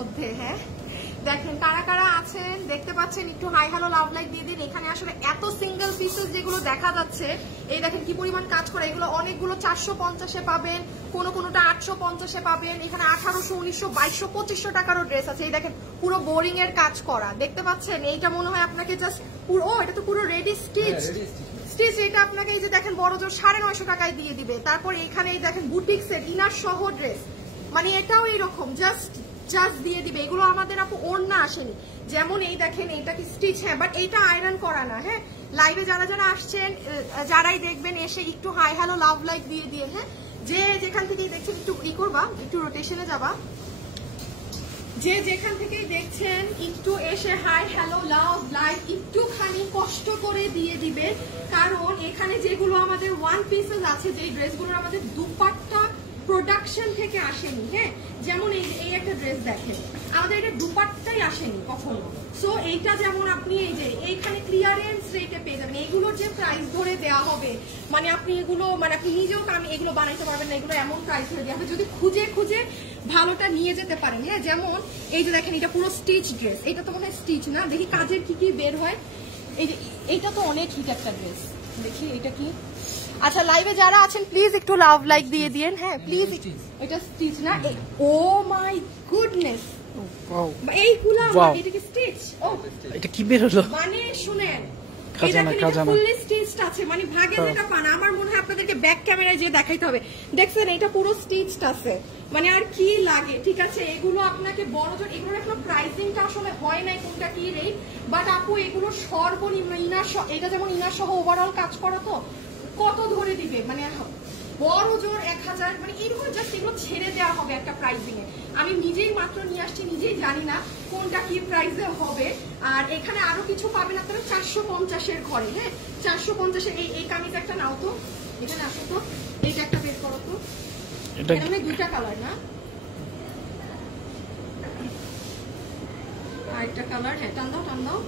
মধ্যে। হ্যাঁ দেখেন কারা কারা আছেন দেখতে পাচ্ছেন, একটু হাই হ্যালো লাভ লাইক দিয়ে দিন। এখানে আসলে এত সিঙ্গেল পিসেস যেগুলো দেখা যাচ্ছে, এই দেখেন কি পরিমাণ কাজ করা। এগুলো অনেকগুলো 450-এ পাবেন, কোনোটা 850-এ পাবেন। এখানে 1800, 1900, 2200, 2500 টাকারও ড্রেস আছে। এই দেখেন পুরো বোরিং এর কাজ করা দেখতে পাচ্ছেন। এইটা মনে হয় আপনাকে জাস্ট পুরো, এটা তো পুরো রেডি স্টিচ। এটা আপনাকে এই যে দেখেন বড় জোর 950 টাকায় দিয়ে দিবে। তারপর এখানে এই দেখেন বুটিক সেট ইনার সহ ড্রেস, মানে এটাও এইরকম জাস্ট দিয়ে দিবে। এগুলো আমাদের আপু ওড়না আসেনি, যেমন এই দেখেন এইটা কি স্টিচ, হ্যাঁ বাট এইটা আয়রন করা না। হ্যাঁ লাইভে যারা যারা আসছেন, যারাই দেখবেন এসে একটু হাই হ্যালো লাভ লাইক দিয়ে দিয়ে, হ্যাঁ যে যেখান থেকেই দেখছেন একটু ই করবা, একটু রোটেশনে যাবা, যে যেখান থেকেই দেখছেন একটু এসে হাই হ্যালো লাভ লাইক একটুখানি কষ্ট করে দিয়ে দিবে। কারণ এখানে যেগুলো আমাদের ওয়ান পিসেস আছে, যে ড্রেসগুলোর আমাদের দুপাট্টা প্রোডাকশন থেকে আসেনি, হ্যাঁ যেমন এই একটা ড্রেস দেখেন, আমাদের এটা দুপাট্টাই আসেনি কখনো। সো এইটা যেমন আপনি এই যে এইখানে ক্লিয়ারেন্স রেটে পেয়ে যাবেন। এগুলোর যে প্রাইস ধরে দেওয়া হবে, মানে আপনি এগুলো, মানে আপনি নিজেও এগুলো বানাইতে পারবেন না, এগুলো এমন প্রাইস ধরে দেওয়া হবে যদি খুঁজে খুঁজে ভালোটা নিয়ে যেতে পারেন। হ্যাঁ যেমন এই যে দেখেন এটা পুরো স্টিচ ড্রেস, এটা তো মনে হয় স্টিচ না, দেখি কাজের কি কি বের হয়। এই যে এইটা তো অনেক হিট একটা ড্রেস, দেখি এটা কি। আচ্ছা লাইভে যারা আছেন প্লিজ একটু লাভ লাইক দিয়ে দিয়েন, হ্যাঁ প্লিজ। এটা স্টিচ না, ও মাই গুডনেস, এইগুলা এটা কি স্টিচ? ও এটা কি বের হলো, মানে শুনেন ফুললি স্টিচড আছে, মানে ভাগে যেটা পান। আমার মনে হয় আপনাদেরকে ব্যাক ক্যামেরায় যে দেখাইতে হবে। দেখছেন এটা পুরো স্টিচড আছে, মানে আর কি লাগে। ঠিক আছে এগুলো আপনাকে বড় জোর, এগুলোর এখনো প্রাইসিংটা আসলে হয় নাই কোনটা কি রেট, বাট আপু এগুলো সর্বনিম্ন ইনার, এটা যেমন ইনার সহ ওভারঅল কাজ করা, তো কত ধরে দিবে, মানে বড় জোর 1000, মানে এইরকম জাস্ট এগুলো ছেড়ে দেওয়া হবে একটা প্রাইসিং এ। আমি নিজেই মাত্র নিয়ে আসছি, নিজেই জানি না কোনটা কি প্রাইসে হবে। আর এখানে আরো কিছু পাবেন আপনারা 450-এর ঘরে। হ্যাঁ 450-এর এই কামিজ একটা নাও তো, এখানে আসো তো, এইটা একটা বের করো তো। এটা মানে দুইটা কালার না, আর একটা কালার, হ্যাঁ টান দাও।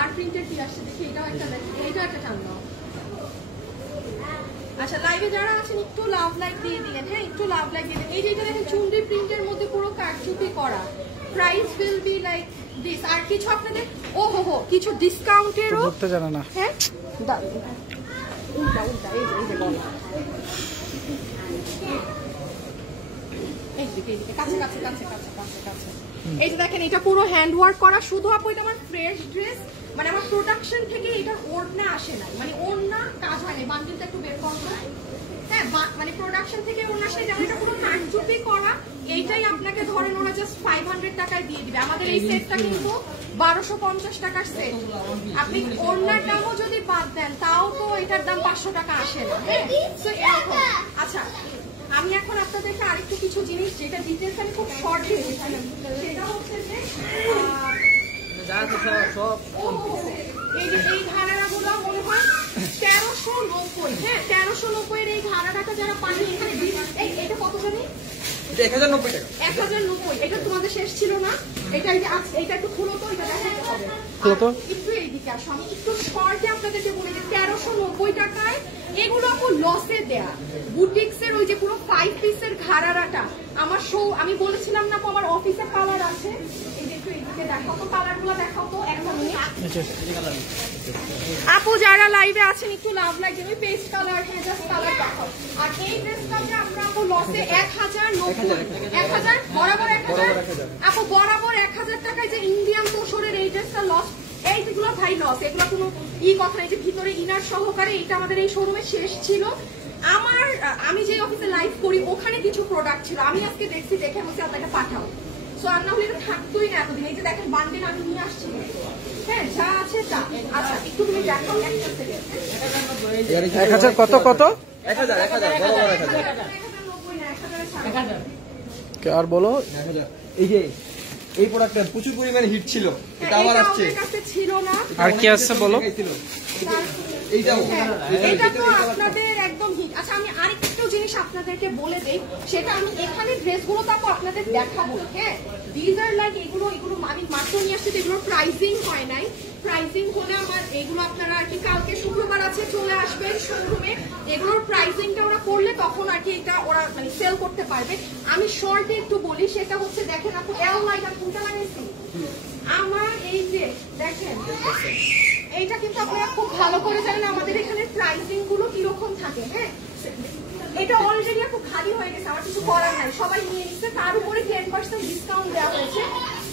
আর প্রিন্টের কি আসছে দেখি, এটাও একটা দেখি, এইটা একটা টান দাও। আচ্ছা লাইভে যারা আছেন একটু লাভ লাইক দিয়ে দিলেন, হ্যাঁ একটু লাভ লাইক দিয়ে দিলেন। এই যে এটা দেখেন চুন্ডি প্রিন্টের মধ্যে পুরো কারচুপি করা, price will be like this. আর কিছু আপনাদের ও হো কিছু ডিসকাউন্টেরও করতে জানা না, হ্যাঁ উল্টা এই যে বলা, এইদিকে কাছে। এই যে দেখেন এটা পুরো হ্যান্ড ওয়ার্ক করা, শুধু আপু এটা আমার ফ্রেশ ড্রেস, মানে আমার প্রোডাকশন থেকে এটার ওড়না আসে নাই, মানে ওড়না কাজ হয় না। বান্ডিলটা একটু বের করবো, হ্যাঁ মানে প্রোডাকশন থেকে ওড়না আসে, যেমন এটা পুরো কারচুপি করা। এইটাই আপনাকে ধরেন ওরা জাস্ট 500 টাকায় দিয়ে দিবে। আমাদের এই সেটটা কিন্তু 1250 টাকার সেট। আপনি ওড়নার দামও যদি বাদ দেন তাও তো এটার দাম 500 টাকা আসে না। আচ্ছা আমি এখন আপনাদেরকে আরেকটু কিছু জিনিস, যেটা ডিটেলস আমি খুব শর্ট সেটা হচ্ছে যে এই ঘাড়াগুলো মনে হয় 1390। হ্যাঁ 1390 এই ঘাড়াটা যারা পানি এখানে, এটা কত জানি 1090 টাকা। 1090 এটা তোমাদের শেষ ছিল না, এটা এটা একটু খুলো তো, এটা দেখাতে হবে। একটু এইদিকে আসো, আমি একটু শর্টে আপনাদেরকে বলে দিই 1390 টাকায় এগুলো আপু লসে দেয়া। বুটিক্সের ওই যে পুরো 5 পিসের ঘাড়াটা আমার আমি বলেছিলাম না আমার অফিসে কালার আছে, এই যে একটু এইদিকে দেখাও তো, কালারগুলো দেখাও তো একটা মিনিট। আপু যারা লাইভে আছেন একটু লাভ লাগবে, ওই পেস্ট কালার, হ্যাঁ জাস্ট কালার দেখাও। আর এই ড্রেসটাকে আমরা আপু লসে 1000 বরাবর 1000 আপু বরাবর 1000 টাকায় যে ইন্ডিয়ান তোষরের এই ড্রেসটা লস। এই যেগুলো ভাই লস, এগুলো কোনো কথা নেই, যে ভিতরে ইনার সহকারে এটা আমাদের এই শোরুমে শেষ ছিল। আমি যে অফিসে লাইভ করি ওখানে কিছু প্রোডাক্ট ছিল, আমি আজকে দেখে বলছি আপনাকে পাঠাও। সো আর না হলে এটা থাকতোই না এতদিন। এই যে দেখেন বান্ডেল আমি নিয়ে আসছি, হ্যাঁ যা আছে তা। আচ্ছা একটু তুমি দেখাও, একটা সেকেন্ড। 1000 কত 1000 আর বলো। এই যে এই প্রোডাক্টটা প্রচুর পরিমাণে হিট ছিল, এটা আবার আসছে। ছিল না আর কি আছে বলো। এইটাও এটা তো আপনাদের একদম হিট। আচ্ছা আমি আরেকটু জিনিস জিনিস আপনাদেরকে বলে দেই, সেটা আমি এখানে ড্রেসগুলো তো আপনাদের দেখাবো। হ্যাঁ, দিস আর লাইক এগুলো আমি মাত্র নিয়ে আসছি, এগুলোর প্রাইসিং হয় নাই। প্রাইসিং হলে আমার এগুলো আপনারা আর কি কালকে শুক্রবার আছে চলে আসবেন শোরুমে, এগুলোর প্রাইসিংটা ওরা করলে তখন আর কি এটা ওরা মানে সেল করতে পারবে। আমি শর্টে একটু বলি, সেটা হচ্ছে দেখেন আপু এল লাইক আর কোনটা লাগাইছি আমার এই যে দেখেন, এইটা কিন্তু আপনারা খুব ভালো করে জানেন আমাদের এখানে প্রাইসিং গুলো কিরকম থাকে। হ্যাঁ, এটা অলরেডি খুব খালি হয়ে গেছে, আমার কিছু করার নাই, সবাই নিয়ে নিচ্ছে। তার উপরে 10% ডিসকাউন্ট দেওয়া হয়েছে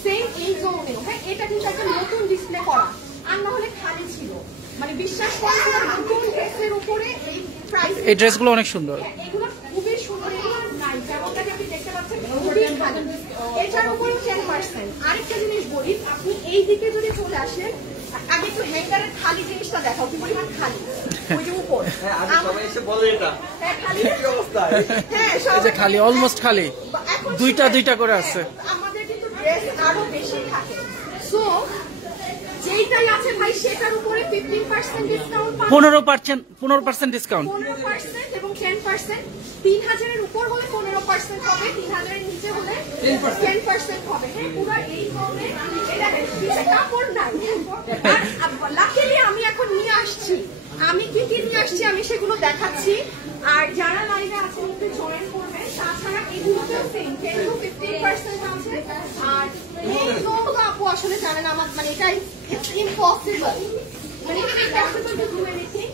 সেম এই জোনেও। হ্যাঁ, এটা কিন্তু একটা নতুন ডিসপ্লে করা, আর না হলে খালি ছিল। মানে বিশ্বাস করেন নতুন ড্রেসের উপরে এই প্রাইস, এই ড্রেসগুলো অনেক সুন্দর, এগুলো খুবই সুন্দর। এগুলো নাই যেমনটাকে আপনি দেখতে পাচ্ছেন খুবই ভালো। এটার উপরে 10%। আরেকটা জিনিস বলি, আপনি এই দিকে যদি চলে আসেন, আগে একটু হ্যাঙ্গারের খালি জিনিসটা দেখাও, কি পরিমাণ খালি ওই যে উপর। সবাই এসে বলে এটা খালি অবস্থা। হ্যাঁ, এই যে খালি, অলমোস্ট খালি, দুইটা করে আছে। আমাদের কিন্তু ড্রেস আরো বেশি থাকে। সো যেইটাই আছে ভাই সেটার উপরে 15% ডিসকাউন্ট পাবেন, 15% ডিসকাউন্ট, 15% এবং 10%। 3000 এর উপর হলে 15% হবে, 3000 এর নিচে হলে 10% হবে। হ্যাঁ, পুরো এই ধরনের এটা কিছু কাপড় নাই। আর লাকিলি আমি এখন নিয়ে আসছি, আমি কি কি নিয়ে আসছি আমি সেগুলো দেখাচ্ছি। আর যারা লাইভে আছেন একটু জয়েন করবেন। তাছাড়া এগুলোতেও সেম 10 to 15% আছে। আর এইগুলো আপু আসলে জানেন আমার মানে এটা ইম্পসিবল, মানে ইম্পসিবল টু ডু এনিথিং।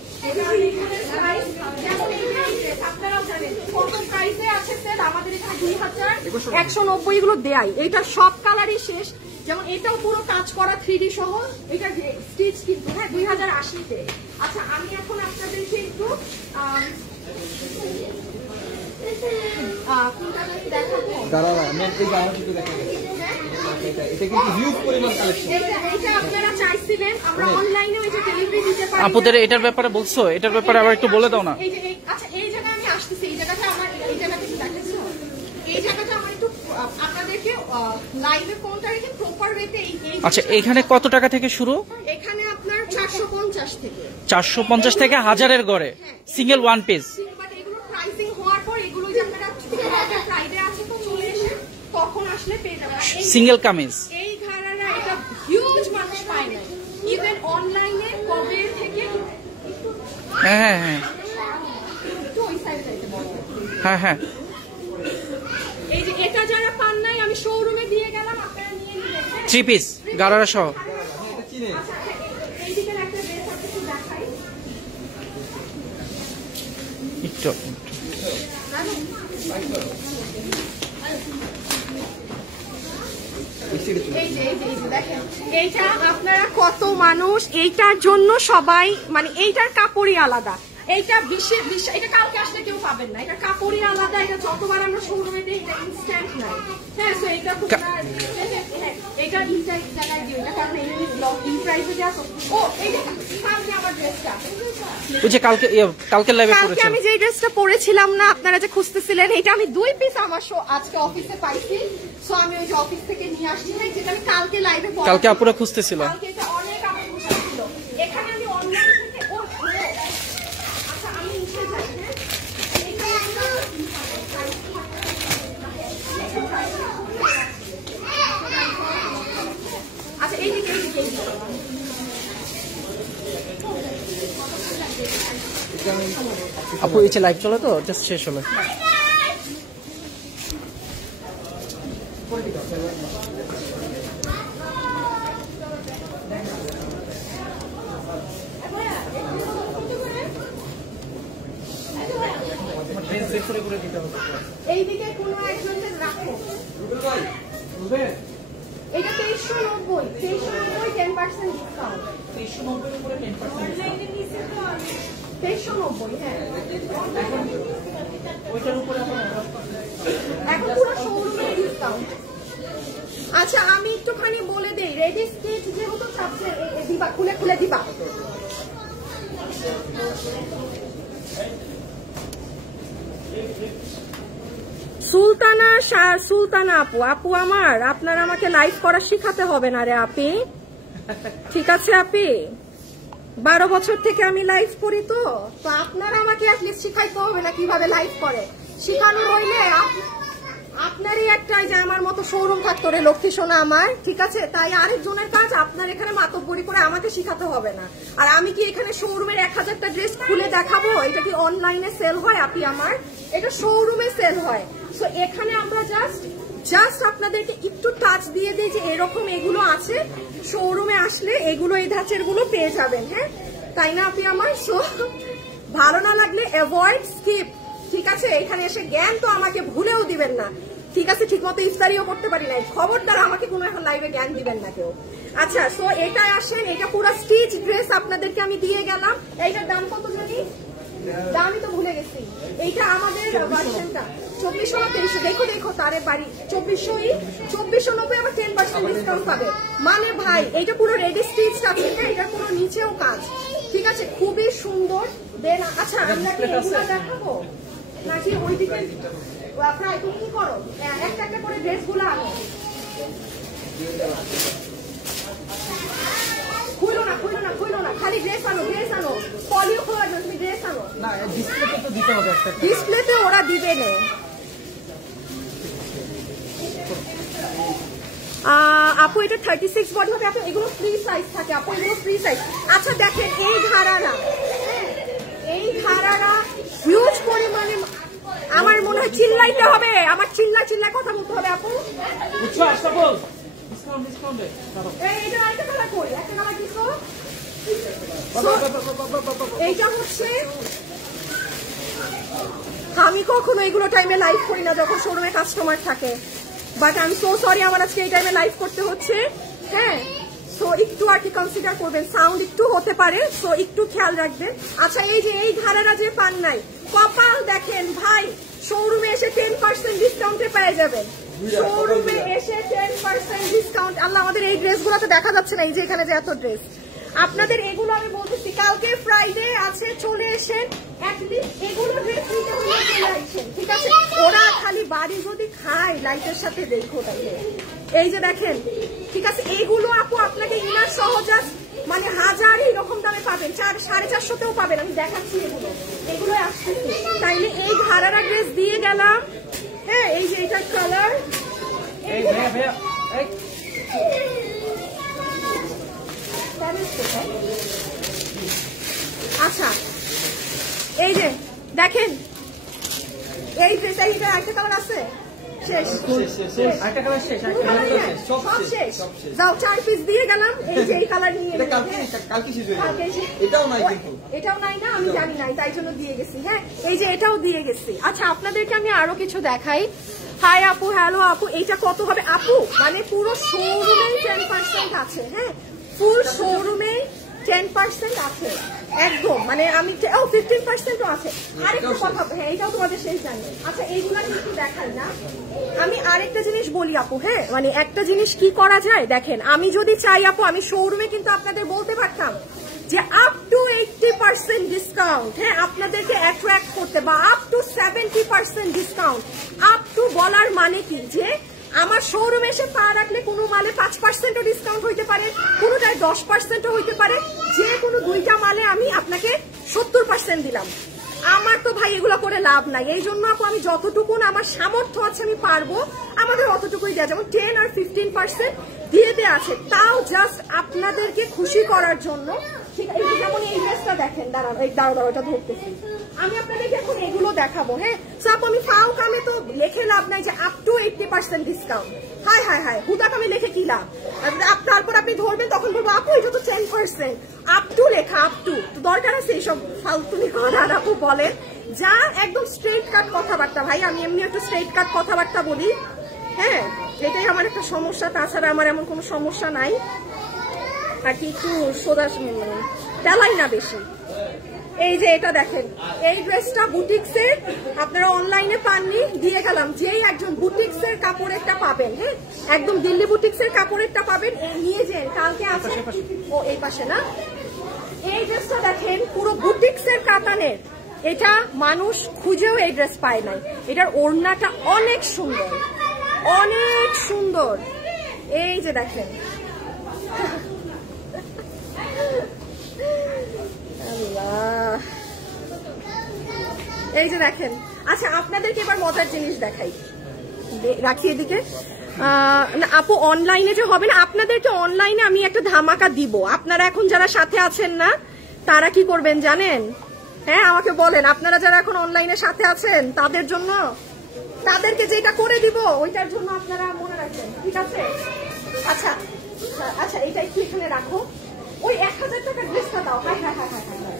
আপনারাও জানেন কত প্রাইসে আছে স্যার আমাদের এখানে 2190 এগুলো দেয়। এটা সব কালারই শেষ, যেমন এটাও পুরো কাজ করা 3D সহ, এটা স্টিচ কিন্তু। হ্যাঁ, 2080-তে। আচ্ছা, আমি এখন আপনাদেরকে একটু আপুদের এটার ব্যাপারে বলছো, এটার ব্যাপারে আবার একটু বলে দাও না। আচ্ছা, এই জায়গায় আমি আসতেছি, এই জায়গাটা আমার এই জায়গাটা কি দেখাচ্ছো, এই জায়গাটা আমার একটু আপনাদেরকে লাইভে কোনটা রেখে প্রপার ওয়েতে। আচ্ছা, এখানে কত টাকা থেকে শুরু? এখানে আপনার 450 থেকে 450 থেকে 1000-এর গড়ে সিঙ্গেল ওয়ান পিস। প্রাইসিং হওয়ার পর এগুলো যে আপনারা ফ্রাইডে আছে তো চলে এসে তখন আসলে পেয়ে যাবেন। সিঙ্গেল কামিজ এই ঘাড়ারা এটা হিউজ মানুষ পায় না, ইভেন অনলাইনে কবে থেকে। হ্যাঁ হ্যাঁ হ্যাঁ একটু ওই সাইডে যাইতে বলবো। হ্যাঁ হ্যাঁ, এই যে এটা যারা পান নাই আমি শোরুমে দিয়ে গেলাম, আপনারা নিয়ে নিলেন। 3 পিস গারারা সহ। আচ্ছা, এই দিকের একটা ড্রেস আছে একটু দেখাই। একটু এইটা আপনারা কত মানুষ, এইটার জন্য সবাই মানে এইটার কাপড়ই আলাদা। এইটা এটা কালকে আসলে কেউ পাবেন না, এটা কাপড়ই আলাদা। এটা যতবার আমরা শোরুমে দিই এটা ইনস্ট্যান্ট নাই। হ্যাঁ, সো এটা খুব এটা ইনটাইট জায়গায় দিও, এটা কারণ এই ব্লগ ইন প্রাইসে দেওয়া। ও এইটা সামনে আমার ড্রেসটা, ওই যে কালকে লাইভে পড়েছি আমি যে ড্রেসটা পরেছিলাম না আপনারা যে খুঁজতেছিলেন, এটা আমি 2 পিস আমার আজকে অফিসে পাইছি। সো আমি ওই যে অফিস থেকে নিয়ে আসছি, যেটা আমি কালকে লাইভে কালকে আপুরা খুঁজতেছিল। কালকে এটা অনেক আপু খুঁজতেছিল, এখানে আমি অনলাইন থেকে আচ্ছা আমি নিচে যাই। আচ্ছা, এইদিকে আপু এই যে লাইভ চলে তো জাস্ট শেষ হলো। এইদিকে কোনো একজনের রাখো। এটা 2390 10% ডিসকাউন্ট। 2390 উপরে 10%। 2390, হ্যাঁ। ওইটার উপরে এখন পুরো শোরুমে ডিসকাউন্ট। আচ্ছা, আমি একটুখানি বলে দেই, রেডি স্টিচ যেহেতু চাচ্ছে দিবা, খুলে খুলে দিবা। সুলতানা আপু আমার, আপনার আমাকে লাইভ করা শিখাতে হবে না রে আপি, ঠিক আছে আপি? 12 বছর থেকে আমি লাইভ করি, তো আপনারা আমাকে অ্যাটলিস্ট শিখাইতে হবে না কিভাবে লাইভ করে। শিখানো হইলে আপনারই একটা যে আমার মতো শোরুম থাকতো রে লক্ষ্মী সোনা আমার, ঠিক আছে? তাই আরেকজনের কাজ আপনার এখানে মাতব্বরি করে আমাকে শিখাতে হবে না। আর আমি কি এখানে শোরুমের 1000টা ড্রেস খুলে দেখাবো? এটা কি অনলাইনে সেল হয় আপনি আমার? এটা শোরুমে সেল হয়। সো এখানে আমরা জাস্ট আপনাদেরকে একটু টাচ দিয়ে দিই যে এরকম এগুলো আছে, শোরুমে আসলে এগুলো এই ধাঁচের গুলো পেয়ে যাবেন। হ্যাঁ, তাই না আপনি আমার? সো ভালো না লাগলে অ্যাভয়েড, স্কিপ, ঠিক আছে? এখানে এসে জ্ঞান তো আমাকে ভুলেও দিবেন না, ঠিক আছে? ঠিক মতো ইফতারিও করতে পারি নাই, খবরদার আমাকে কোনো এখন লাইভে জ্ঞান দিবেন না কেউ। আচ্ছা, সো এটা আসেন, এটা পুরো স্টিচ ড্রেস আপনাদেরকে আমি দিয়ে গেলাম। এইটার দাম কত জানি? দামই তো ভুলে গেছি। এইটা আমাদের ভার্সনটা 2490। দেখো তারে বাড়ি 2490, আবার 10% ডিসকাউন্ট পাবে। মানে ভাই এইটা পুরো রেডি স্টিচ আছে, এটা পুরো নিচেও কাজ, ঠিক আছে? খুবই সুন্দর। দেন আচ্ছা, আমরা কি এগুলো দেখাবো নাকি ওইদিকে? প্রায় তুমি কি করো, একটা একটা করে ড্রেসগুলো আনো। খুইলো না, খালি ড্রেস আনো, পলিও খোলা না, তুমি ড্রেস আনো। না, ডিসপ্লেতে তো দিতে হবে একটা। ডিসপ্লেতে ওরা দিবে না। আপু এটা 36 বডি হবে। আপু এগুলো ফ্রি সাইজ থাকে, আপু এগুলো ফ্রি সাইজ। আচ্ছা দেখেন এই ধারারা হিউজ পরিমাণে, আমার মনে হয় চিল্লাইতে হবে, আমার চিল্লা কথা বলতে হবে আপু। এইটা একটা কালার করি, একটা কালার দিছো। এইটা হচ্ছে, আমি কখনো এগুলো টাইমে লাইভ করি না যখন শোরুমে কাস্টমার থাকে, but I am so sorry আমার আজকে এই টাইমে লাইভ করতে হচ্ছে। হ্যাঁ, সো একটু আর কি কনসিডার করবেন, সাউন্ড একটু হতে পারে, সো একটু খেয়াল রাখবেন। আচ্ছা, এই যে এই ধারারা যে পান নাই, কপাল দেখেন ভাই, শোরুমে এসে 10% ডিসকাউন্টে পেয়ে যাবেন। শোরুমে এসে 10% ডিসকাউন্ট। আল্লাহ, আমাদের এই ড্রেসগুলো তো দেখা যাচ্ছে না, এই যে এখানে যে এত ড্রেস আপনাদের, এগুলো আমি বলতেছি কালকে ফ্রাইডে আছে, চলে এসেন। এগুলো ড্রেস নিতে হলে চলে আসছেন, ঠিক আছে? ওরা খালি বাড়ি যদি খায় লাইটের সাথে দেখো, তাই এই যে দেখেন, ঠিক আছে? এইগুলো আপু আপনাকে ইনার সহজাস মানে 1000 এরকম দামে পাবেন, 450-450তেও পাবেন। আমি দেখাচ্ছি এগুলো আসতেছি। তাইলে এই ধারারা ড্রেস দিয়ে গেলাম। হ্যাঁ, এই যে এটার কালার, আচ্ছা এই যে দেখেন এই ড্রেস, এইটা একটা কালার আছে, শেষ, একটা কালার শেষ, সব শেষ। যাও 4 পিস দিয়ে গেলাম। এই যে এই কালার নিয়ে কালকে শেষ হয়ে যাবে। এটাও নাই, কিন্তু এটাও নাই না, আমি জানি নাই, তাই জন্য দিয়ে গেছি। হ্যাঁ, এই যে এটাও দিয়ে গেছি। আচ্ছা, আপনাদেরকে আমি আরো কিছু দেখাই। হাই আপু, হ্যালো আপু, এইটা কত হবে আপু? মানে পুরো শোরুমেই 10% আছে। হ্যাঁ, ফুল শোরুমে 10% আছে একদম, মানে আমি 15%ও আছে। আরেকটা কথা, হ্যাঁ এইটাও তোমাদের শেষ জানি। আচ্ছা, এইগুলা কিন্তু দেখাই না। আমি আরেকটা জিনিস বলি আপু, হ্যাঁ, মানে একটা জিনিস কি করা যায় দেখেন, আমি যদি চাই আপু, আমি শোরুমে কিন্তু আপনাদের বলতে পারতাম যে আপ টু 80% ডিসকাউন্ট, হ্যাঁ, আপনাদেরকে অ্যাট্রাক্ট করতে, বা up to 70% discount. Up to বলার মানে কি, যে আমার শোরুমে এসে পা রাখলে কোনো মালে 5%ও ডিসকাউন্ট হইতে পারে, কোনোটায় 10%ও হইতে পারে, যে কোনো 2টা মালে আমি আপনাকে 70% দিলাম। আমার তো ভাই এগুলো করে লাভ নাই। এই জন্য আপু আমি যতটুকু আমার সামর্থ্য আছে আমি পারবো, আমাদের অতটুকুই দেওয়া, যেমন 10 আর 15% দিয়ে দেওয়া আছে, তাও জাস্ট আপনাদেরকে খুশি করার জন্য। ঠিক আছে, যেমন এই ড্রেসটা দেখেন, দাঁড়াও এটা ধরতেছি আমি আপনাদেরকে এখন, এগুলো দেখাবো। হ্যাঁ, সব আমি ফাও কামে তো লেখে লাভ নাই যে আপ টু 80% ডিসকাউন্ট। হায় হায় হায়, হুদা কামে লেখে কি লাভ? তারপর আপনি ধরবেন, তখন বলবো আপু এটা তো 10%, আপ টু লেখা, আপ টু। তো দরকার আছে এইসব ফালতুনি কথা? আপু বলেন যা একদম স্ট্রেট কাট কথাবার্তা। ভাই আমি এমনি একটু স্ট্রেট কাট কথাবার্তা বলি। হ্যাঁ, এটাই আমার একটা সমস্যা, তাছাড়া আমার এমন কোনো সমস্যা নাই আর কি, একটু সোজা তেলাই না বেশি। এই যে এটা দেখেন, এই ড্রেসটা বুটিক্সের, আপনারা অনলাইনে পাননি, দিয়ে গেলাম। যেই একজন বুটিক্সের কাপড়েরটা পাবেন, হ্যাঁ, একদম দিল্লি বুটিক্সের কাপড়েরটা পাবেন, নিয়ে যান। কালকে আছে ও এই পাশে না, এই ড্রেসটা দেখেন পুরো বুটিক্সের কাতানের, এটা মানুষ খুঁজেও এই ড্রেস পায় নাই। এটার ওড়নাটা অনেক সুন্দর, অনেক সুন্দর। এই যে দেখেন, এই যে দেখেন। আচ্ছা আপনাদেরকে এবার মজার জিনিস দেখাই, রাখি এদিকে। না আপু অনলাইনে যে হবে না, আপনাদেরকে অনলাইনে আমি একটা ধামাকা দিব। আপনারা এখন যারা সাথে আছেন না তারা কি করবেন জানেন? হ্যাঁ আমাকে বলেন, আপনারা যারা এখন অনলাইনে সাথে আছেন তাদের জন্য, তাদেরকে যেটা করে দিব ওইটার জন্য আপনারা মনে রাখবেন, ঠিক আছে? আচ্ছা আচ্ছা এটা একটু এখানে রাখো, ওই 1000 টাকার ড্রেসটা দাও। হ্যাঁ হ্যাঁ হ্যাঁ হ্যাঁ হ্যাঁ।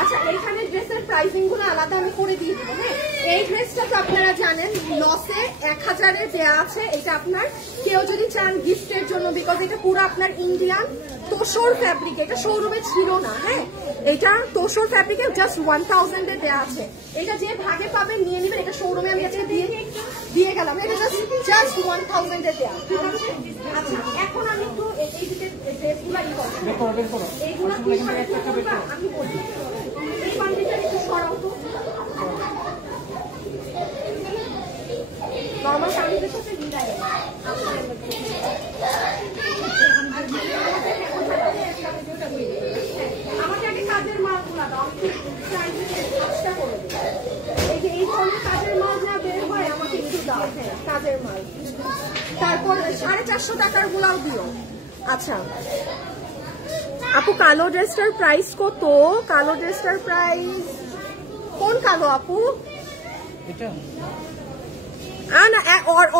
আচ্ছা এইখানে ড্রেসের প্রাইসিং গুলো আলাদা আমি করে দিয়ে দিব। হ্যাঁ এই ড্রেসটা তো আপনারা জানেন লসে 1000 এ দেয়া আছে। এটা আপনার কেউ যদি চান গিফটের জন্য, বিকজ এটা পুরো আপনার ইন্ডিয়ান তোষর ফ্যাব্রিক, এটা শোরুমে ছিল না। হ্যাঁ এটা তোষর ফ্যাব্রিকে জাস্ট 1000 এ দেয়া আছে। এটা যে ভাগে পাবেন নিয়ে নেবেন, এটা শোরুমে আমি আজকে দিয়ে গেলাম। এটা জাস্ট 1000 এ দেয়া, ঠিক আছে? আচ্ছা এখন আমি একটু এই দিকে ড্রেসগুলো এইগুলো আমি বলি, এই বান্ডিলটা একটু সরাও তো। নরমাল শাড়িদের সাথে মিলাই আমাকে আগে কাজের মালগুলা দাও, কাজটা করে দিই। এই যে এই ধরনের কাজের মাল যা বের হয় আমাকে একটু দাও। হ্যাঁ কাজের মাল। তারপর 450 টাকার গুলাও দিও। আচ্ছা আপু কালো ড্রেসটার প্রাইস কত? কালো ড্রেসটার প্রাইস কোন কালো আপু? না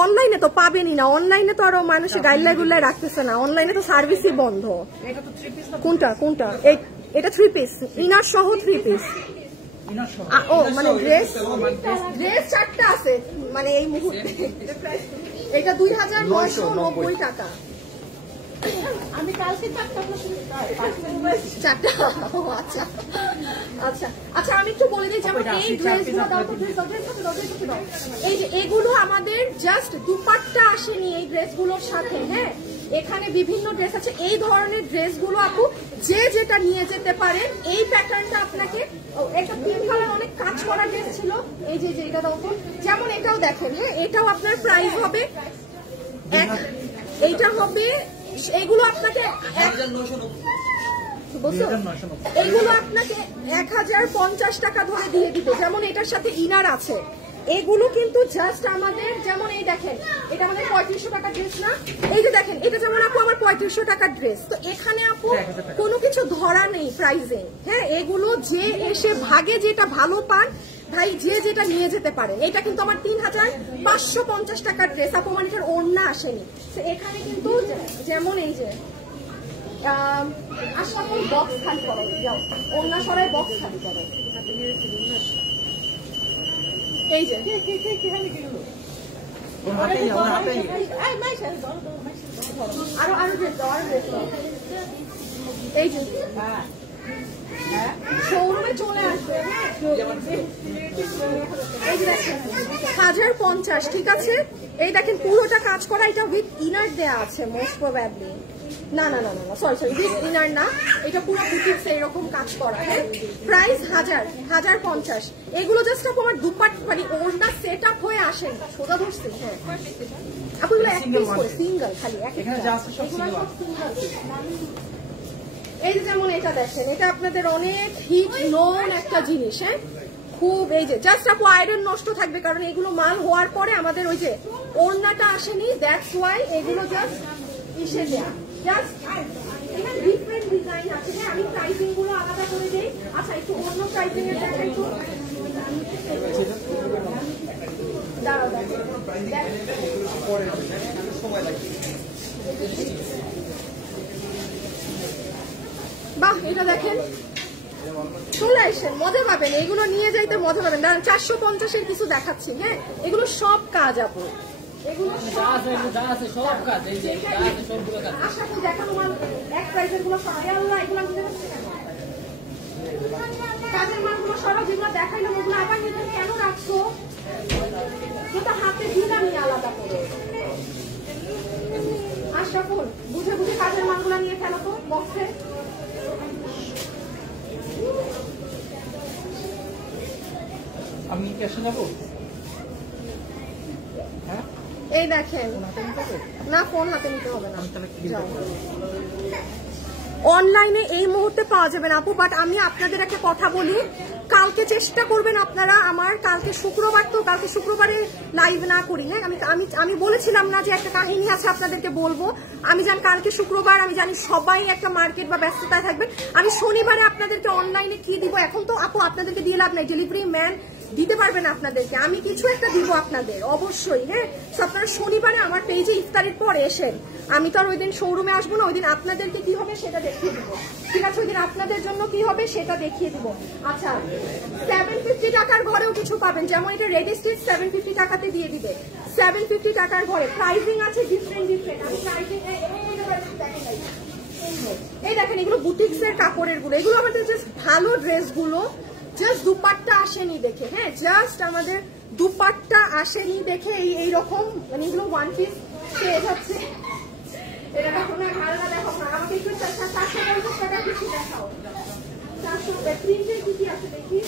অনলাইনে তো পাবেনই না, অনলাইনে তো আরো মানুষের গাইডলাইন গুলাই রাখতেছে না, অনলাইনে তো সার্ভিসই বন্ধ। কোনটা কোনটা? এটা 3 পিস ইনার সহ 3 পিস। ও মানে ড্রেস 4টা আছে মানে এই মুহূর্তে। এটা 2990 টাকা। আমি কালকে 4টা। আচ্ছা আচ্ছা আচ্ছা আমি একটু বলে দিই, যেমন এই ড্রেসগুলো দাও তো, এই যে এগুলো আমাদের জাস্ট দুপাট্টা আসেনি এই ড্রেসগুলোর সাথে। হ্যাঁ এখানে বিভিন্ন ড্রেস আছে, এই ধরনের ড্রেসগুলো আপু যে যেটা নিয়ে যেতে পারেন। এই প্যাটার্নটা আপনাকে একটা পিঙ্ক কালার অনেক কাজ করা ড্রেস ছিল, এই যে এটা দাও তো। যেমন এটাও দেখেন, হ্যাঁ এটাও আপনার প্রাইস হবে এইটা হবে, এইগুলো আপনাকে এইগুলো আপনাকে 1050 টাকা ধরে দিয়ে দিবে। যেমন এটার সাথে ইনার আছে, এগুলো কিন্তু জাস্ট আমাদের, যেমন এই দেখেন এটা আমাদের 3500 টাকা ড্রেস না, এই যে দেখেন এটা যেমন আপু আমার 3500 টাকার ড্রেস। তো এখানে আপু কোনো কিছু ধরা নেই প্রাইসিং। হ্যাঁ এগুলো যে এসে ভাগে যেটা ভালো পান ভাই যে যেটা নিয়ে যেতে পারেন। এটা কিন্তু আমার 3550 টাকার ড্রেস আপু, মানে এটার ওড়না আসেনি। তো এখানে কিন্তু যেমন এই যে আশরাফুল বক্স খালি করো, যাও ওড়না সরাই বক্স খালি করো। এই যে আরো আরো ড্রেস দাও, আরো ড্রেস দাও। এই যে শোরুমে চলে আসবে। এই যে দেখেন 1050, ঠিক আছে? এই দেখেন পুরোটা কাজ করা, এটা উইথ ইনার দেয়া আছে মোস্ট প্রবাবলি। না না না না সরি উইথ ইনার না, এটা পুরো বুটিক্স এরকম কাজ করা। হ্যাঁ প্রাইস 1050। এগুলো জাস্ট আপু আমার দুপাট মানে ওড়না সেট আপ হয়ে আসেন, সোজা ধরছে। হ্যাঁ আপু এগুলো এক পিস করে সিঙ্গেল, খালি এক একটা। এই যে যেমন এটা দেখেন, এটা আপনাদের অনেক হিট নোন একটা জিনিস। হ্যাঁ খুব, এই যে জাস্ট আপু আয়রন নষ্ট থাকবে, কারণ এগুলো মাল হওয়ার পরে আমাদের ওই যে ওড়নাটা আসেনি, দ্যাটস ওয়াই এগুলো জাস্ট ইসে দেয়া। জাস্ট এখানে ডিফারেন্ট ডিজাইন আছে। হ্যাঁ আমি প্রাইসিং গুলো আলাদা করে দেই। আচ্ছা একটু অন্য প্রাইসিং এর দেখাই তো, দাঁড়াও বাহ এটা দেখেন, চলে আসেন মজা পাবেন, এগুলো নিয়ে যাইতে মজা পাবেন। 450-এর কিছু দেখাচ্ছি। হ্যাঁ এগুলো সব কাজ আপু, এগুলো সব কাজ। আশা করি দেখানো মাল এক প্রাইসের গুলো সবাই আল্লাহ এগুলো নিতে পারছে কেন? কাজের মালগুলো সবাই যেগুলো দেখাইলাম ওগুলো আবার নিতে কেন রাখছো? কিন্তু হাতে দিলামই আলাদা করে। আশরাফুল বুঝে বুঝে কাজের মালগুলো নিয়ে ফেলো তো বক্সে। আমি ক্যাশে যাবো? হ্যাঁ এই দেখেন না, ফোন হাতে নিতে হবে না, অনলাইনে এই মুহূর্তে পাওয়া যাবে না আপু। বাট আমি আপনাদের একটা কথা বলি, কালকে চেষ্টা করবেন আপনারা, আমার কালকে শুক্রবার, তো কালকে শুক্রবারে লাইভ না করি। হ্যাঁ, আমি বলেছিলাম না যে একটা কাহিনী আছে আপনাদেরকে বলবো। আমি জানি কালকে শুক্রবার, আমি জানি সবাই একটা মার্কেট বা ব্যস্ততায় থাকবেন। আমি শনিবারে আপনাদেরকে অনলাইনে কি দিব এখন তো আপু আপনাদেরকে দিয়ে লাভ নাই, ডেলিভারি ম্যান দিতে পারবেন আপনাদেরকে, আমি কিছু একটা দিব আপনাদের অবশ্যই। হ্যাঁ, আপনারা শনিবারে আমার পেজে ইফতারির পর এসেন, আমি তো আর ওই দিন শোরুমে আসবো না, ওই দিন আপনাদেরকে কি হবে সেটা দেখিয়ে দিব। ঠিক আছে, ওই দিন আপনাদের জন্য কি হবে সেটা দেখিয়ে দিব। আচ্ছা, 750 টাকার ঘরেও কিছু পাবেন, যেমন এটা রেডি স্টিচ 750 টাকাতে দিয়ে দিবে, 750 টাকার ঘরে। প্রাইসিং আছে ডিফারেন্ট। আমি প্রাইসিং এই দেখেন, এগুলো বুটিক্স এর কাপড়ের গুলো, এগুলো আমাদের জাস্ট ভালো ড্রেস গুলো, জাস্ট দুপাট্টা আসেনি দেখে। হ্যাঁ, জাস্ট আমাদের দুপাট্টা আসেনি দেখে এইরকম, মানে এগুলো ওয়ান পিস পেয়ে যাচ্ছে। এটা দেখো না, ভালো দেখো না, আমাকে একটু 450 টাকা কিছু দেখাও। 400 প্রিন্টের কি আছে দেখি,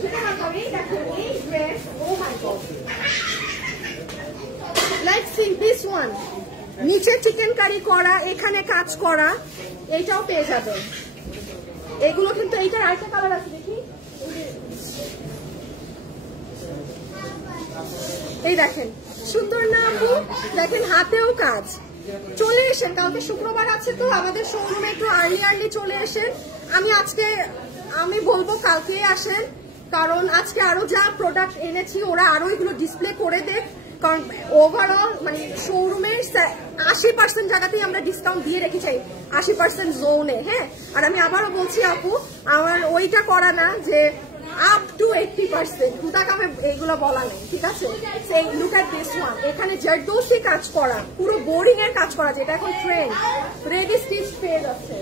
সেটা না হবে। দেখো এই dress, oh my god, like see this one, নিচে চিকেন কারি করা, এখানে কাজ করা, এইটাও পেয়ে যাবেন। এগুলো কিন্তু এইটার আরেকটা কালার আছে দেখি, এই দেখেন সুন্দর না আপু? দেখেন হাতেও কাজ। চলে এসেন, কালকে শুক্রবার আছে তো আমাদের শোরুমে একটু আর্লি চলে এসেন। আমি বলবো কালকে আসেন, কারণ আজকে আরো যা প্রোডাক্ট এনেছি ওরা আরো এগুলো ডিসপ্লে করে দেখ, কারণ ওভারঅল মানে শোরুমের 80% জায়গাতেই আমরা ডিসকাউন্ট দিয়ে রেখেছি, 80% জোনে। হ্যাঁ, আর আমি আবারও বলছি আপু, আমার ওইটা করা না যে আপ টু 80%, হুদাকামে এইগুলো বলা নেই। ঠিক আছে, সেই লুক এট দিস ওয়ান, এখানে জারদোসি কাজ করা, পুরো বোরিং এর কাজ করা, যেটা এখন ট্রেন্ড, রেডি স্টিচ পেয়ে যাচ্ছে।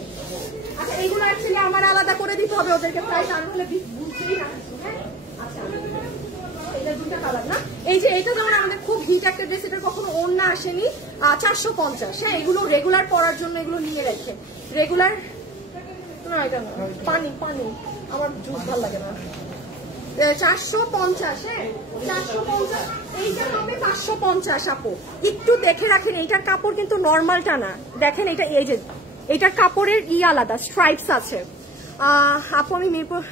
আচ্ছা, এইগুলো অ্যাকচুয়ালি আমার আলাদা করে দিতে হবে ওদেরকে, প্রাইস আর হলে বুঝতেই না। হ্যাঁ, আচ্ছা, এটা দুটো কালার না, এই যে এটা যেমন আমাদের খুব হিট একটা ড্রেস, এটা কখনো ওড়না আসেনি, 450। হ্যাঁ, এগুলো রেগুলার পরার জন্য এগুলো নিয়ে রাখেন, রেগুলার না, এটা না, পানি আমার জুস ভালো লাগে না। 450, হ্যাঁ 450, এইটা হবে 550 আপু। একটু দেখে রাখেন, এইটার কাপড় কিন্তু নর্মালটা না, দেখেন এটা, এই যে এইটার কাপড়ের আলাদা স্ট্রাইপস আছে। আপু আমি মিরপুর,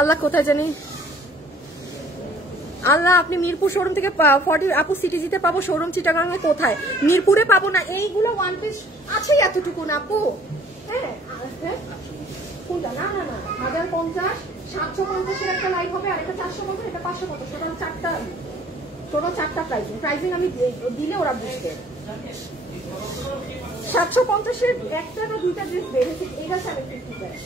আল্লাহ কোথায় জানি, আল্লাহ আপনি মিরপুর শোরুম থেকে 40 আপু সিটিজিতে পাবো, শোরুম চিটাগাং এ কোথায়? মিরপুরে পাবো না, এইগুলো ওয়ান পিস আছে এতটুকু না আপু। হ্যাঁ, কোনটা? না 1050, 750 এর একটা লাইভ হবে, আর এটা 450, এটা 550, টোটাল চারটা প্রাইসিং আমি দিলে ওরা বুঝবে। 750 এর একটা না দুইটা ড্রেস বের হয়েছে, এটা 750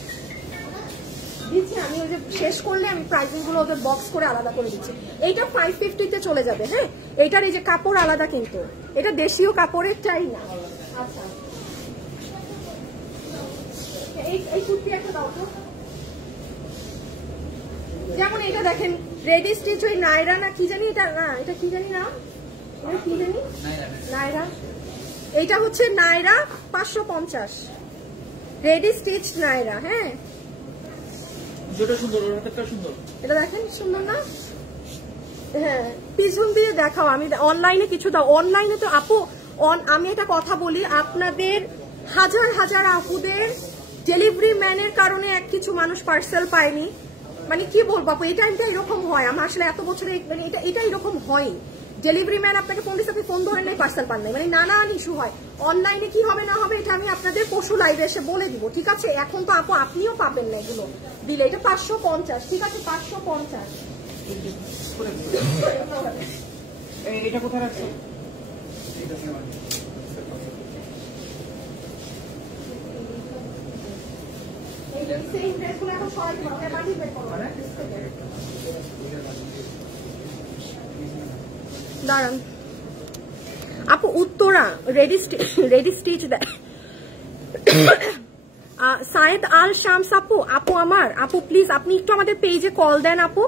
দিচ্ছি আমি, ওই যে শেষ করলে আমি প্রাইসিং গুলো ওদের বক্স করে আলাদা করে দিচ্ছি। এইটা 550 তে চলে যাবে। হ্যাঁ, এইটার এই যে কাপড় আলাদা, কিন্তু এটা দেশীয় কাপড়ের চাই না। আচ্ছা, এই কুর্তি একটা দাও তো, যেমন এটা দেখেন রেডি স্টিচ, ওই নাইরা না কি জানি, এটা না, এটা কি জানি না, এটা কি জানি, নাইরা, এইটা হচ্ছে নাইরা 550 রেডি স্টিচ নাইরা। হ্যাঁ, এটা দেখেন সুন্দর না? হ্যাঁ, পিছন দিয়ে দেখাও, আমি অনলাইনে কিছু দাও। অনলাইনে তো আপু, আমি একটা কথা বলি, আপনাদের হাজার আপুদের ডেলিভারি ম্যানের কারণে কিছু মানুষ পার্সেল পায়নি, মানে কি বলবো আপু, এই টাইমটা এরকম হয়। আমার আসলে এত বছরে মানে এটা এরকম হয়, ডেলিভারি ম্যান আপনাকে ফোন দিচ্ছে, আপনি ফোন ধরেন নাই, পার্সেল পান নাই, মানে নানান ইস্যু হয়। অনলাইনে কি হবে না হবে এটা আমি আপনাদের পরশু লাইভে এসে বলে দিব। ঠিক আছে, এখন তো আপু আপনিও পাবেন না এগুলো দিলে, এটা 550। ঠিক আছে, 550। এটা কোথায় রাখছো? দাঁড়ান আপু, উত্তরা রেডি স্টিচ দেয়, সায়েদ আল শামস আপু আমার আপু প্লিজ আপনি একটু আমাদের পেজে কল দেন আপু।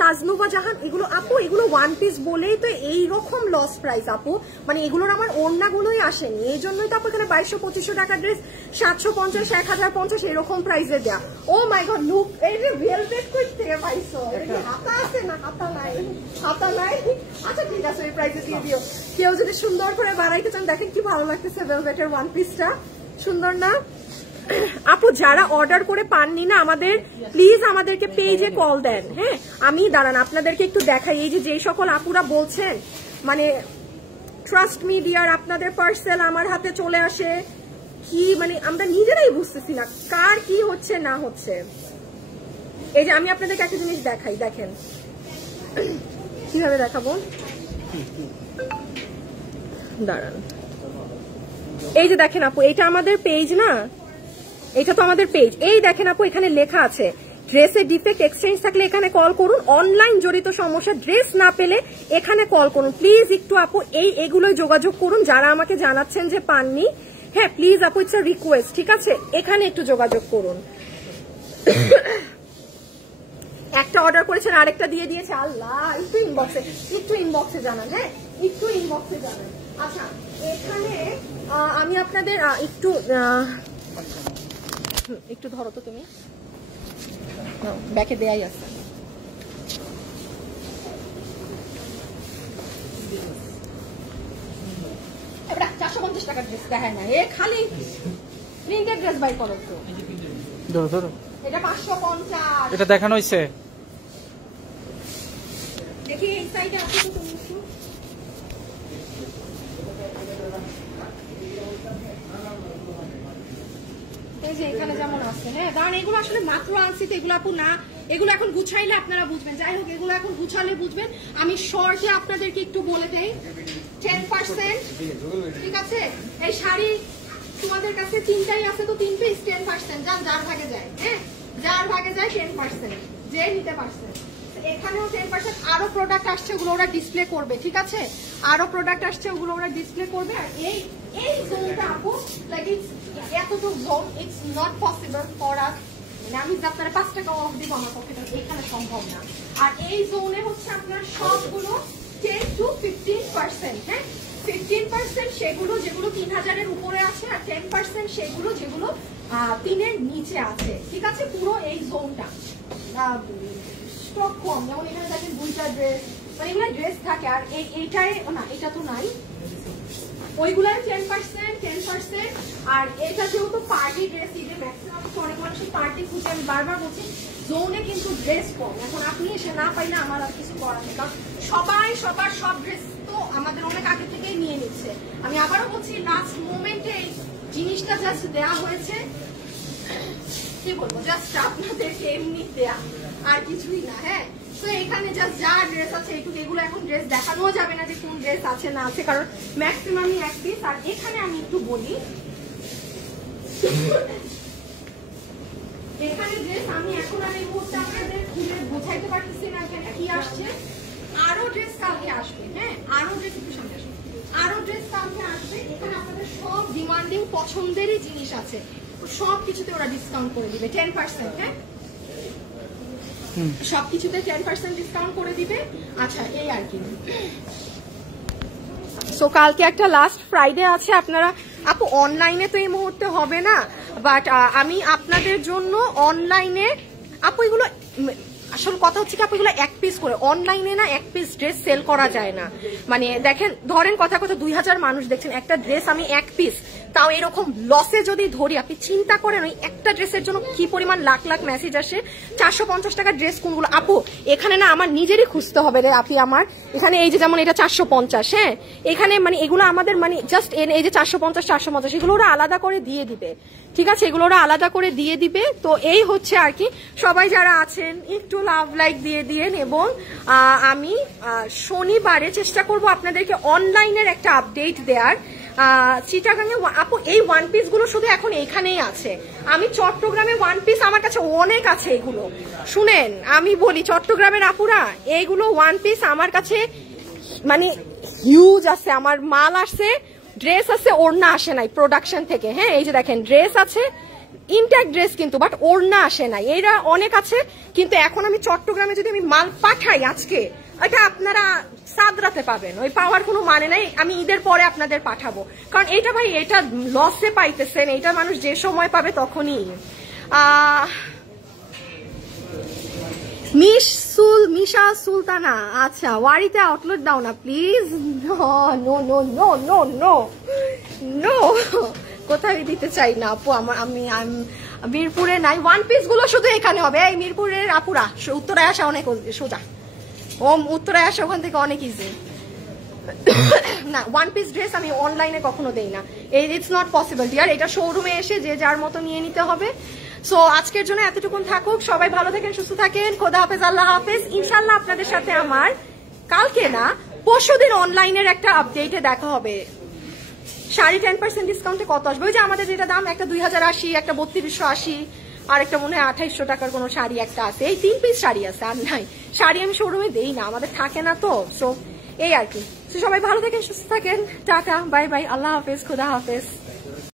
তাজনুবা জাহান এগুলো আপু, এগুলো ওয়ান পিস বলেই তো এইরকম লস প্রাইস আপু, মানে এগুলোর আমার ওড়নাগুলোই আসেনি, এই জন্যই তো আপু এখানে 2200-2500 টাকা ড্রেস 750 1050 এরকম প্রাইসে দেয়া। ও মাই গড লুক, এই যে ভেলভেট কই থেকে পাইছো? হাতা আছে না? হাতা নাই, হাতা নাই। আচ্ছা ঠিক আছে, এই প্রাইসে দিয়ে দিও। কেউ যদি সুন্দর করে বানাইতে চান, দেখেন কি ভালো লাগতেছে ভেলভেটের ওয়ান পিসটা, সুন্দর না আপু? যারা অর্ডার করে পাননি না আমাদের, প্লিজ আমাদেরকে পেজে কল দেন। হ্যাঁ আমি দাঁড়ান আপনাদেরকে একটু দেখাই, এই যে সকল আপুরা বলছেন মানে ট্রাস্ট মি ডিয়ার, আপনাদের পার্সেল আমার হাতে চলে আসে কি মানে আমরা নিজেরাই বুঝতেছি না কার কি হচ্ছে না হচ্ছে। এই যে আমি আপনাদেরকে একটা জিনিস দেখাই, দেখেন কিভাবে দেখাবো, দাঁড়ান। এই যে দেখেন আপু, এটা আমাদের পেজ না, এটা তো আমাদের পেজ। এই দেখেন আপু, এখানে লেখা আছে ড্রেসের ডিফেক্ট এক্সচেঞ্জ থাকলে এখানে কল করুন, অনলাইন জড়িত সমস্যা ড্রেস না পেলে এখানে কল করুন। প্লিজ একটু আপু এগুলোই যোগাযোগ করুন যারা আমাকে জানাচ্ছেন যে পাননি। হ্যাঁ প্লিজ আপু, ইটস আ রিকোয়েস্ট, ঠিক আছে? এখানে একটু যোগাযোগ করুন। একটা অর্ডার করেছেন, আরেকটা দিয়ে দিয়েছে। আল্লাহ, একটু ইনবক্সে জানান। হ্যাঁ একটু ইনবক্সে জানান। আচ্ছা এখানে আমি আপনাদের একটু ধরো তো তুমি, ব্যাকে দেয়াই আছে। এবার 450 টাকার ড্রেস দেখায় না, এ খালি প্রিন্টেড ড্রেস বাই করো তো। ধরো ধরো, এটা 550। এটা দেখানো হয়েছে, দেখি এই সাইডে আছে তো তুমি একটু। এই যে এখানে যেমন আছে, হ্যাঁ কারণ এগুলো আসলে মাত্র আনছি তো, এগুলো আপু না, এগুলো এখন গুছাইলে আপনারা বুঝবেন। যাই হোক, এগুলো এখন গুছালে বুঝবেন। আমি শর্টে আপনাদেরকে একটু বলে দেই, 10%, ঠিক আছে? এই শাড়ি তোমাদের কাছে 3টাই আছে তো 3 পিস 10%, যার ভাগে যায়। হ্যাঁ যার ভাগে যায় 10%, যে নিতে পারছেন। এখানেও 10%। আরো প্রোডাক্ট আসছে, ওগুলো ওরা ডিসপ্লে করবে, ঠিক আছে? আরো প্রোডাক্ট আসছে, ওগুলো ওরা ডিসপ্লে করবে। আর এই জোনটা আপু লাইক এতটুকু zone, it's not possible for us. মানে আমি আপনারা 5 টাকা অফ দিব, আমার পক্ষে এখানে সম্ভব না। আর এই জোনে হচ্ছে আপনার সবগুলো 10 to 15%। হ্যাঁ 15% সেগুলো যেগুলো 3000 এর উপরে আছে, আর 10% সেগুলো যেগুলো 3 এর নিচে আছে, ঠিক আছে? পুরো এই জোনটা স্টক কম। যেমন এখানে দেখেন 2টা ড্রেস, মানে এগুলো ড্রেস থাকে। আর এইটাই না, এটা তো নাই, ওইগুলাই 10%। আর এটা যেহেতু পার্টি ড্রেস, ঈদে ম্যাক্সিমাম অনেক মানুষের পার্টি খুঁজে, আমি বারবার বলছি জোনে কিন্তু ড্রেস কম। এখন আপনি এসে না পাইলে আমার আর কিছু করার নেই, কারণ সবার সব ড্রেস তো আমাদের অনেক আগে থেকেই নিয়ে নিচ্ছে। আমি আবারও বলছি, লাস্ট মোমেন্টে এই জিনিসটা জাস্ট দেওয়া হয়েছে, কি বলবো, জাস্ট আপনাদেরকে এমনি দেয়া, আর কিছুই না। হ্যাঁ তো এখানে জাস্ট যা ড্রেস আছে এইটুকু, এগুলো এখন ড্রেস দেখানো যাবে না যে কোন ড্রেস আছে না আছে, কারণ ম্যাক্সিমামই এক পিস। আর এখানে আমি একটু বলি, এখানে ড্রেস আমি এখন আর এই মুহূর্তে আপনাদের খুলে বোঝাইতে পারতেছি না এখানে কি আসছে। আরো ড্রেস কালকে আসবে। হ্যাঁ আরো ড্রেস একটু সামনে আসবে, আরো ড্রেস কালকে আসবে। এখানে আপনাদের সব ডিমান্ডিং পছন্দেরই জিনিস আছে, সব কিছুতে ওরা ডিসকাউন্ট করে দিবে 10%। হ্যাঁ সবকিছুতে 10% ডিসকাউন্ট করে দিবে। আচ্ছা এই আর কি। সো কালকে একটা লাস্ট ফ্রাইডে আছে, আপনারা আপু অনলাইনে তো এই মুহূর্তে হবে না, বাট আমি আপনাদের জন্য অনলাইনে আপু এগুলো আসল কথা হচ্ছে কি আপু এগুলো এক পিস করে, অনলাইনে না এক পিস ড্রেস সেল করা যায় না। মানে দেখেন ধরেন কথা 2000 মানুষ দেখছেন, একটা ড্রেস আমি এক পিস, তাও এরকম লসে যদি ধরি, আপনি চিন্তা করেন ওই একটা ড্রেসের জন্য কি পরিমাণ লাখ লাখ মেসেজ আসে। 450 টাকার ড্রেস কোনগুলো আপু? এখানে না আমার নিজেরই খুঁজতে হবে রে আপনি। আমার এখানে এই যে যেমন এটা 450, হ্যাঁ এখানে মানে এগুলো আমাদের মানে জাস্ট এই যে 450 এগুলো ওরা আলাদা করে দিয়ে দিবে, ঠিক আছে? এগুলো ওরা আলাদা করে দিয়ে দিবে। তো এই হচ্ছে আর কি। সবাই যারা আছেন একটু লাভ লাইক দিয়ে দিয়েন, এবং আমি শনিবারে চেষ্টা করব আপনাদেরকে অনলাইনের একটা আপডেট দেওয়ার। চিটাগাঙে আপু এই ওয়ান পিস গুলো শুধু এখন এইখানেই আছে। আমি চট্টগ্রামে ওয়ান পিস আমার কাছে অনেক আছে। এগুলো শুনেন আমি বলি, চট্টগ্রামের আপুরা এইগুলো ওয়ান পিস আমার কাছে মানে হিউজ আছে। আমার মাল আসছে, ড্রেস আছে, ওড়না আসে নাই প্রোডাকশন থেকে। হ্যাঁ এই যে দেখেন ড্রেস আছে, ইনট্যাক্ট ড্রেস কিন্তু, বাট ওড়না আসে নাই। এরা অনেক আছে, কিন্তু এখন আমি চট্টগ্রামে যদি আমি মাল পাঠাই আজকে, এটা আপনারা সাদরাতে পাবেন, ওই পাওয়ার কোনো মানে নাই। আমি ঈদের পরে আপনাদের পাঠাবো, কারণ এটা ভাই এটা লসে পাইতেছেন, এটা মানুষ যে সময় পাবে তখনই। মিশা সুলতানা, আচ্ছা ওয়ারিতে আউটলেট দাও না please. No no no no no no, কোথায় দিতে চাই না আপু। আমি মিরপুরে নাই, ওয়ান পিস গুলো শুধু এখানে হবে। এই মিরপুরের আপুরা উত্তরায় আসা অনেক সোজা, ও উত্তরায় আসা ওখান থেকে অনেক ইজি। না, ওয়ান পিস ড্রেস আমি অনলাইনে কখনো দেই না, ইটস নট পসিবল ডিয়ার। এটা শোরুমে এসে যে যার মতো নিয়ে নিতে হবে। সো আজকের জন্য এতটুকুন থাকুক, সবাই ভালো থাকেন, সুস্থ থাকেন, খোদা হাফেজ, আল্লাহ হাফেজ। ইনশাল্লাহ আপনাদের সাথে আমার কালকে না পরশুদিন অনলাইনের একটা আপডেটে দেখা হবে। শাড়ি 10% ডিসকাউন্টে কত আসবে? ওই যে আমাদের যেটা দাম, একটা 2080, একটা 3280, আর একটা মনে হয় 2800 টাকার কোনো শাড়ি একটা আছে। এই 3 পিস শাড়ি আছে, আর নাই। শাড়ি আমি শোরুমে দেই না, আমাদের থাকে না তো। সো এই আর কি। সবাই ভালো থাকেন, সুস্থ থাকেন, টাটা, বাই বাই, আল্লাহ হাফেজ, খোদা হাফেজ।